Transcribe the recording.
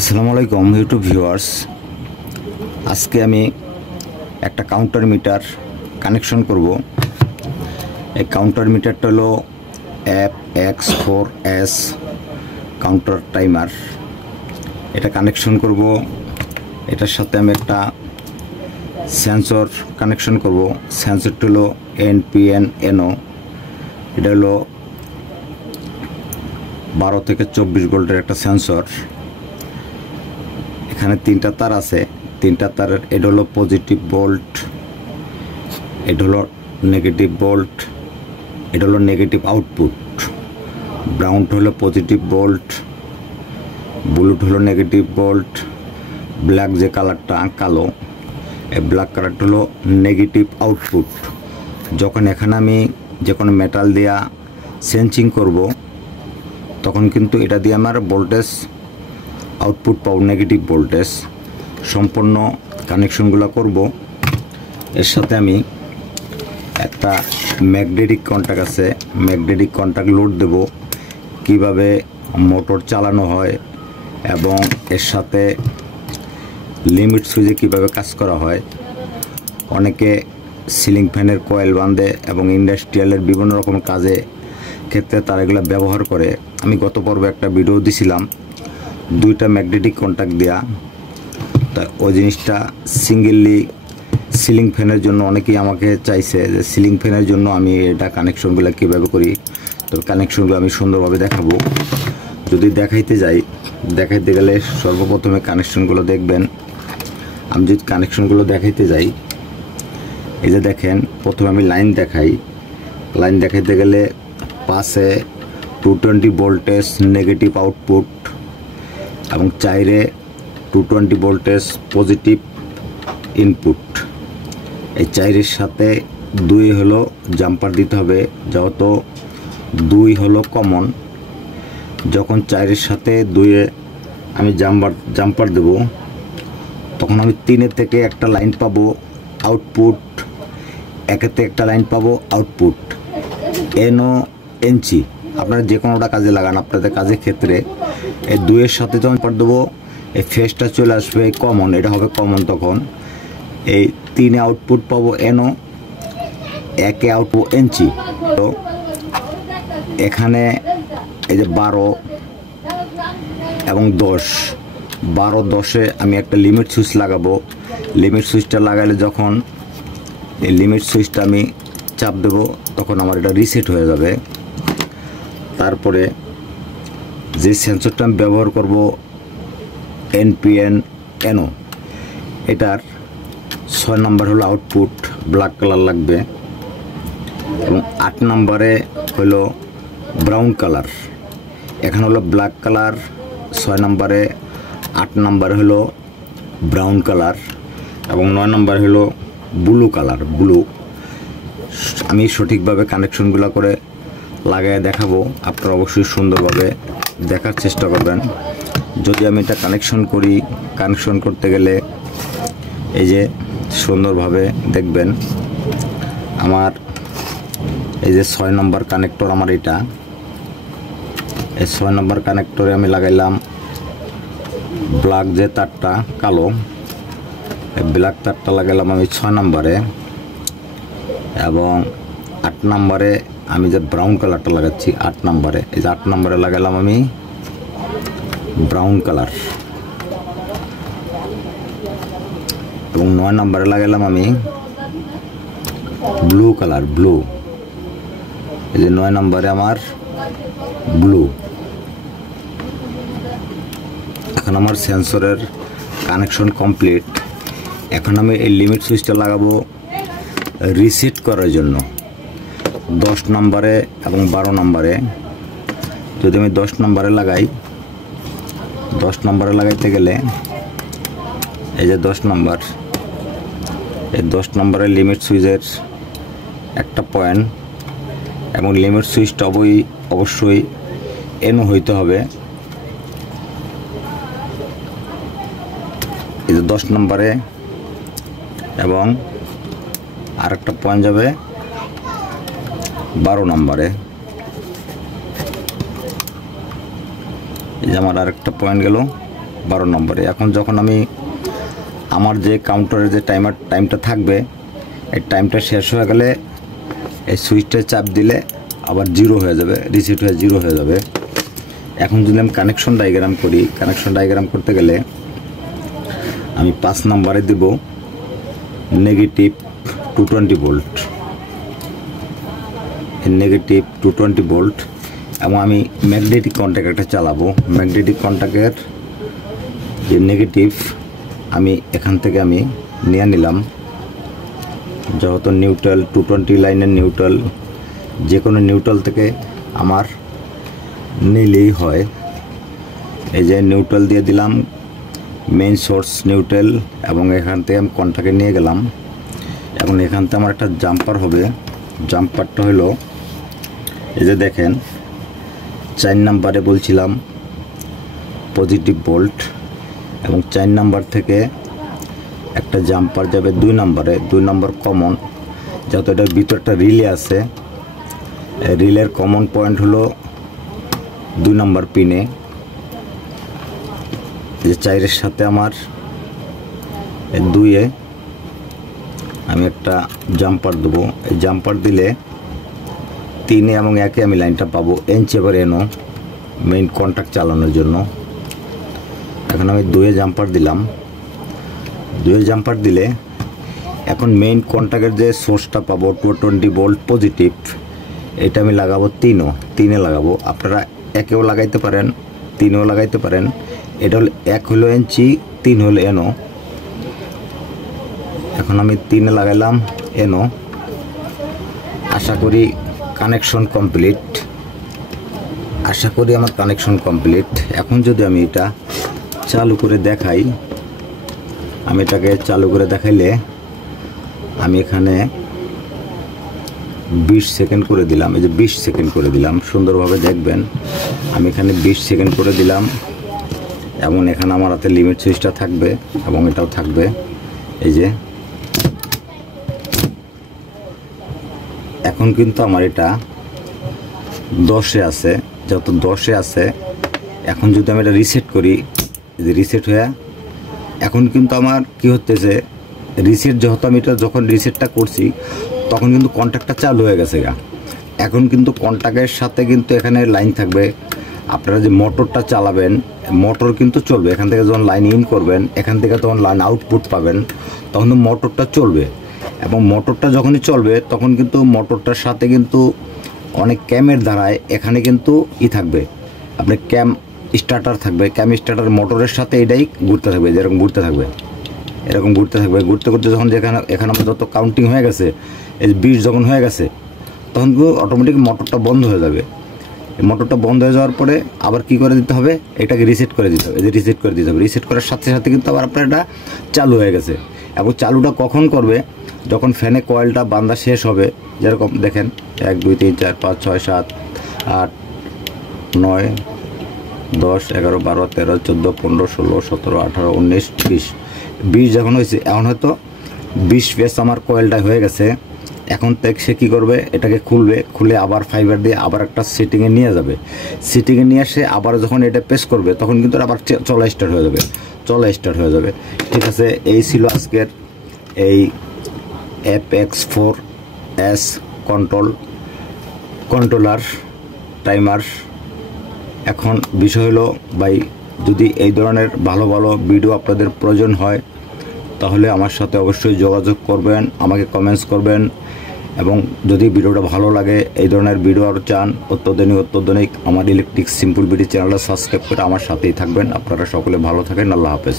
আসসালামু আলাইকুম YouTube viewers. আজকে আমি একটা কাউন্টার মিটার কানেকশন করব। এই কাউন্টার মিটারটা হলো FX4S কাউন্টার টাইমার। এটা কানেকশন করব। এটার সাথে আমি একটা সেন্সর কানেকশন করব। সেন্সরটা হলো NPN-NO। এটা হলো 12 থেকে 24 ভোল্টের একটা সেন্সর। এখানে তিনটা তার আছে। তিনটা তারের এটা হলো পজিটিভ ভোল্ট, এটা হলো নেগেটিভ ভোল্ট, এটা হলো নেগেটিভ আউটপুট। ব্রাউনটা হলো পজিটিভ ভোল্ট, ব্লুটা হলো নেগেটিভ ভোল্ট, ব্ল্যাক যে কালারটা কালো, এই ব্ল্যাক কালারটা হলো নেগেটিভ আউটপুট। যখন এখানে আমি যে কোনো মেটাল দিয়া সেন্সিং করব তখন কিন্তু এটা দিয়ে আমার ভোল্টেজ আউটপুট পাবো, নেগেটিভ ভোল্টেজ। সম্পূর্ণ কানেকশনগুলো করব। এর সাথে আমি একটা ম্যাগনেটিক কন্ট্যাক্ট আছে, ম্যাগনেটিক কন্ট্যাক্ট লোড দেব, কিভাবে মোটর চালানো হয় এবং এর সাথে লিমিট সুইচে কিভাবে কাজ করা হয়। অনেকে সিলিং ফ্যানের কয়েল বাঁধে এবং ইন্ডাস্ট্রিয়ালের বিভিন্ন রকম কাজে ক্ষেত্রে তারা এগুলো ব্যবহার করে। আমি গত পর্বে একটা ভিডিও দিছিলাম দুইটা ম্যাগনেটিক কন্ট্যাক্ট দেওয়া। তা ওই জিনিসটা সিঙ্গেললি সিলিং ফ্যানের জন্য অনেকেই আমাকে চাইছে যে সিলিং ফ্যানের জন্য আমি এটা কানেকশনগুলো কীভাবে করি। তো কানেকশনগুলো আমি সুন্দরভাবে দেখাবো। যদি দেখাইতে গেলে সর্বপ্রথমে কানেকশনগুলো দেখবেন। আমি যদি কানেকশনগুলো দেখাইতে যাই, এই যে দেখেন, প্রথমে আমি লাইন দেখাই। লাইন দেখাইতে গেলে পাশে 220 ভোল্টেজ নেগেটিভ আউটপুট এবং চাইরে 220 ভোল্টেজ পজিটিভ ইনপুট। এই চাইরের সাথে 2 হলো জাম্পার দিতে হবে, যেহেতু 2 হলো কমন। যখন চাইরের সাথে 2 আমি জাম্পার দেব তখন আমি 3 থেকে একটা লাইন পাবো আউটপুট, 1 একটা লাইন পাবো আউটপুট। NO আপনারা যে কোনোটা কাজে লাগান, আপনাদের কাজের ক্ষেত্রে এই 2 সাথে যখন পার দেবো এই ফেসটা চলে আসবে কমন, এটা হবে কমন। তখন এই 3 আউটপুট পাবো NO, 1 আউটপুট NC। তো এখানে এই যে 12 এবং 10, 12-10-এ আমি একটা লিমিট সুইচ লাগাবো। লিমিট সুইচটা লাগালে যখন এই লিমিট সুইচটা আমি চাপ দেব তখন আমার এটা রিসেট হয়ে যাবে। তারপরে যে সেন্সরটা আমি ব্যবহার করব NPN-NO, এটার 6 নম্বর হলো আউটপুট, ব্ল্যাক কালার লাগবে এবং 8 নম্বরে হলো ব্রাউন কালার। এখানে হলো ব্ল্যাক কালার 6 নম্বরে, 8 নম্বরে হলো ব্রাউন কালার এবং 9 নম্বর হলো ব্লু কালার, ব্লু। আমি সঠিকভাবে কানেকশনগুলো করে লাগায় দেখাবো। আপনারা অবশ্যই সুন্দরভাবে দেখার চেষ্টা করবেন। যদি আমি এটা কানেকশন করি, কানেকশন করতে গেলে এই যে সুন্দরভাবে দেখবেন আমার এই যে 6 নম্বর কানেক্টর, আমার এটা এই 6 নম্বর কানেক্টরে আমি লাগাইলাম ব্ল্যাক যে তারটা কালো, এই ব্ল্যাক তারটা লাগাইলাম আমি 6 নম্বরে এবং 8 নম্বরে আমি যে ব্রাউন কালারটা লাগাচ্ছি 8 নম্বরে, এই যে 8 নম্বরে লাগালাম আমি ব্রাউন কালার এবং 9 নম্বরে লাগালাম আমি ব্লু কালার, ব্লু। এই যে 9 নম্বরে আমার ব্লু। এখন আমার সেন্সরের কানেকশন কমপ্লিট। এখন আমি এই লিমিট সুইচটা লাগাবো রিসেট করার জন্য 10 নম্বরে এবং 12 নম্বরে। যদি আমি 10 নম্বরে লাগাই, 10 নম্বরে লাগাইতে গেলে এই যে 10 নম্বর, এই 10 নম্বরের লিমিট সুইচের একটা পয়েন্ট এবং লিমিট সুইচটা অবশ্যই NO হইতে হবে। এই যে 10 নম্বরে এবং আরেকটা পয়েন্ট যাবে 12 নম্বরে। এই যে আমার আরেকটা পয়েন্ট গেল 12 নম্বরে। এখন যখন আমি আমার যে কাউন্টারের যে টাইমটা থাকবে, এই টাইমটা শেষ হয়ে গেলে এই সুইচটা চাপ দিলে আবার 0 হয়ে যাবে, রিসেট হয়ে 0 হয়ে যাবে। এখন যদি আমি কানেকশন ডায়াগ্রাম করি, কানেকশন ডায়াগ্রাম করতে গেলে আমি 5 নম্বরে দেব নেগেটিভ 220 ভোল্ট, নেগেটিভ 220 ভোল্ট। এবং আমি ম্যাগনেটিক কন্ট্যাক্ট একটা চালাবো। ম্যাগনেটিক কন্ট্যাক্টের যে নেগেটিভ আমি এখান থেকে আমি নিয়ে নিলাম, যেহেতু নিউট্রাল 220 লাইনের নিউট্রাল, যে কোনো নিউট্রাল থেকে আমার নিলেই হয়। এই যে নিউট্রাল দিয়ে দিলাম, মেইন সোর্স নিউট্রাল, এবং এখান থেকে আমি কন্ট্যাক্টে নিয়ে গেলাম। এখন এখান থেকে আমার একটা জাম্পার হবে। জাম্পারটা হলো এই যে দেখেন 4 নম্বরে বলছিলাম পজিটিভ ভোল্ট, এবং 4 নম্বর থেকে একটা জাম্পার যাবে 2 নম্বরে, 2 নম্বর কমন, যেহেতু এটার ভিতরে একটা রিলে আছে। রিলের কমন পয়েন্ট হলো 2 নম্বর পিনে। যে 4-এর সাথে আমার 2-এ আমি একটা জাম্পার দেবো। এই জাম্পার দিলে 3 এবং 1-এ আমি লাইনটা পাবো এনচ এবার এনো মেইন কন্ট্যাক্ট চালানোর জন্য। এখন আমি 2-এ জাম্পার দিলাম। 2-এ জাম্পার দিলে এখন মেইন কন্ট্যাক্টের যে সোর্সটা পাবো 220 ভোল্ট পজিটিভ, এটা আমি লাগাবো 3-এ লাগাবো। আপনারা 1-এও লাগাইতে পারেন, 3-এও লাগাইতে পারেন। এটা হলো 1 হলো এনচি, 3 হলো এনো। এখন আমি 3-এ লাগাইলাম এনো। আশা করি কানেকশন কমপ্লিট, আশা করি আমার কানেকশন কমপ্লিট। এখন যদি আমি এটা চালু করে দেখাই, আমি এটাকে চালু করে দেখাইলে আমি এখানে 20 সেকেন্ড করে দিলাম। এই যে 20 সেকেন্ড করে দিলাম, সুন্দরভাবে দেখবেন। আমি এখানে 20 সেকেন্ড করে দিলাম, এবং এখানে আমার হাতে লিমিট সুইচটা থাকবে এবং এটাও থাকবে। এই যে এখন কিন্তু আমার এটা 10-এ আছে, যেহেতু 10-এ আছে, এখন যদি আমি এটা রিসেট করি, যে রিসেট হয়ে এখন কিন্তু আমার কি হতেছে, রিসেট যেহেতু আমি এটা যখন রিসেটটা করছি তখন কিন্তু কন্ট্যাক্টটা চালু হয়ে গেছে গা। এখন কিন্তু কন্ট্যাক্টের সাথে কিন্তু এখানে লাইন থাকবে। আপনারা যে মোটরটা চালাবেন, মোটর কিন্তু চলবে। এখান থেকে যখন লাইন ইন করবেন, এখান থেকে তখন লাইন আউটপুট পাবেন, তখন তো মোটরটা চলবে। এবং মোটরটা যখনই চলবে তখন কিন্তু মোটরটার সাথে কিন্তু অনেক ক্যামের দ্বারায় এখানে কিন্তু থাকবে, আপনার ক্যাম স্টার্টার থাকবে। ক্যাম স্টার্টার মোটরের সাথে এটাই ঘুরতে থাকবে, যেরকম ঘুরতে থাকবে, এরকম ঘুরতে থাকবে। ঘুরতে ঘুরতে যখন যেখানে এখানে আমার যত কাউন্টিং হয়ে গেছে, এই 20 যখন হয়ে গেছে, তখন কিন্তু অটোমেটিক মোটরটা বন্ধ হয়ে যাবে। মোটরটা বন্ধ হয়ে যাওয়ার পরে আবার কি করে দিতে হবে, এটাকে রিসেট করে দিতে হবে। এই যে রিসেট করে দিতে হবে। রিসেট করার সাথে সাথে কিন্তু আবার আপনার এটা চালু হয়ে গেছে। এবং চালুটা কখন করবে, যখন ফ্যানে কয়েলটা বাঁধা শেষ হবে। যেরকম দেখেন 1 2 3 4 5 6 7 8 9 10 11 12 13 14 15 16 17 18 19 20 20 যখন হয়েছে, এখন হয়তো 20 পেস আমার কয়েলটা হয়ে গেছে। এখন থেকে সে কী করবে, এটাকে খুলবে, খুলে আবার ফাইবার দিয়ে আবার একটা সেটিংয়ে নিয়ে যাবে। সেটিংয়ে নিয়ে আসে আবার যখন এটা প্রেস করবে তখন কিন্তু আবার চলা স্টার্ট হয়ে যাবে, চলা স্টার্ট হয়ে যাবে। ঠিক আছে, এই ছিল আজকের এই FX4S কন্ট্রোলার টাইমার। এখন বিষয় হলো ভাই, যদি এই ধরনের ভালো ভালো ভিডিও আপনাদের প্রয়োজন হয় তাহলে আমার সাথে অবশ্যই যোগাযোগ করবেন, আমাকে কমেন্টস করবেন। এবং যদি ভিডিওটা ভালো লাগে, এই ধরনের ভিডিও আরও চান অত্যাধুনিক আমার ইলেকট্রিক সিম্পল ভিডিও চ্যানেলটা সাবস্ক্রাইব করে আমার সাথেই থাকবেন। আপনারা সকলে ভালো থাকেন। আল্লাহ হাফেজ।